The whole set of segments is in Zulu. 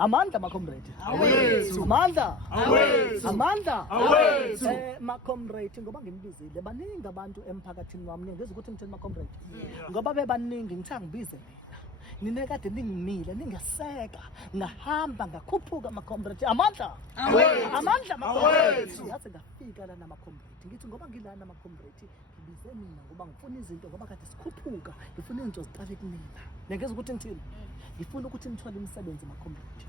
Amandla makomrade. Awethu. Amandla. Awethu. Amandla. Awethu. Makomrade ngoba ngimbizile baningi abantu emphakathini wami ngeze ukuthi ngithini makomrade. Ngoba bebaningi ngithanga ngibize mina. Nine kade ningimile ningeseka ngahamba ngakhuphuka makomrade. Amandla. Awethu. Amandla makomrade. Awethu. Yathi ngafika lana makomrade. Ngithi ngoba ngilana makomrade ngibize mina ngoba ngifuna izinto ngoba kade sikhuphuka. Ngifuna izinto ziqale kunina. Ngeze ukuthi ngithini? Ngifuna ukuthi nithole imisebenzi makomrade.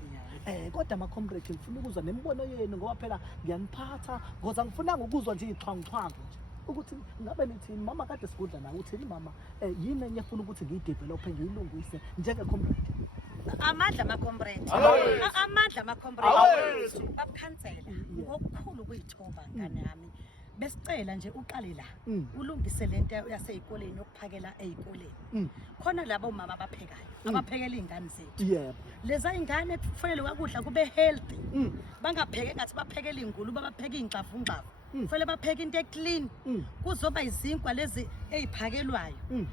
Kodwa makomrade ngifuna ukuzwa nemibono yenu ngoba phela ngiyaniphatha ngoba ngifunanga ukuzwa nje iqhwanqhwangu nje ukuthi ngabe nithini mama kade sikudla nawe uthini mama yini enye efuna ukuthi ngiyidevelop ngiyilungise njenge comrade. Amandla makomrade. Awethu. Amandla makomrade. Awethu. Babukhansela ngokukhulu kuyithoba ngane yami. Besicela nje uqale la Mm. ulungise lento yaseyikoleni yokuphakela ezikoleni. Khona labo mama abaphekayo abaphekela izingane zethu. Yebo. Leza ingane kufanele ukudla kube healthy. Mm. Bangapheke ngathi baphekela ingulube bapheke ingxavungxavu. Mm. Kufanele bapheke into eclean. Mm. Kuzoba izinkwa lezi eziphakelwayo. Mm.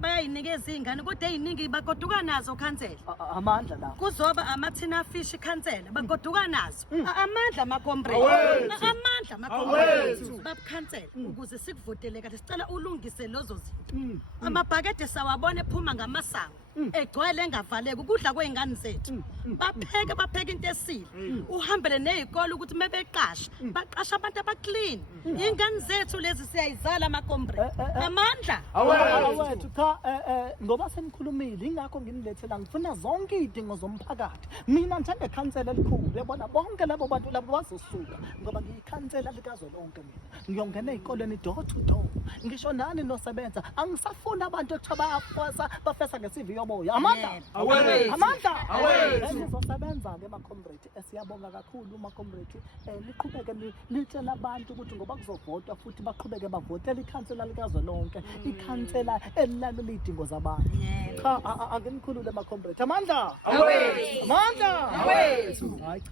Bayayinikeza izingane kodwa eziningi bagoduka nazo khansela. Amandla la. Kuzoba amathina fish khansela bagoduka nazo. Amandla makomrade. Awethu. Amandla makomrade. Awethu. Babukhansela ukuze sikuvotele kahle sicela ulungise lozo zinto. Mm. Amabhakede sawabona ephuma ngamasango. Egcwele engavaleki ukudla kwezingane zethu. Bapheke into esile. Uhambele nezikole ukuthi mebeqasha baqasha abantu abaclean. Izingane zethu lezi siyayizala makomrade. Amandla. Awethu cha ngoba senikhulumile ingakho nginilethela ngifuna zonke izidingo zomphakathi. Mina njengekhansela elikhulu yabona bonke labo bantu labo bazosuka ngoba ngiyikhansela likazwelonke mina. Ngiyongena ezikoleni door to door. Ngisho nani nosebenza angisafuna abantu ekuthiwa bafesa ngesivi yoboya. Amandla. Awethu. Amandla. Awethu. Nizosebenza ke makomrade. Siyabonga kakhulu makomrade. Niqhubeke nitshela abantu ukuthi ngoba kuzovotwa futhi baqhubeke bavotela ikhansela likazwelonke. Ikhansela elilalela izidingo zabantu. Yebo. Cha angenikhulule makomrade. Amandla. Awethu. Amandla. Awethu. Hayi cha.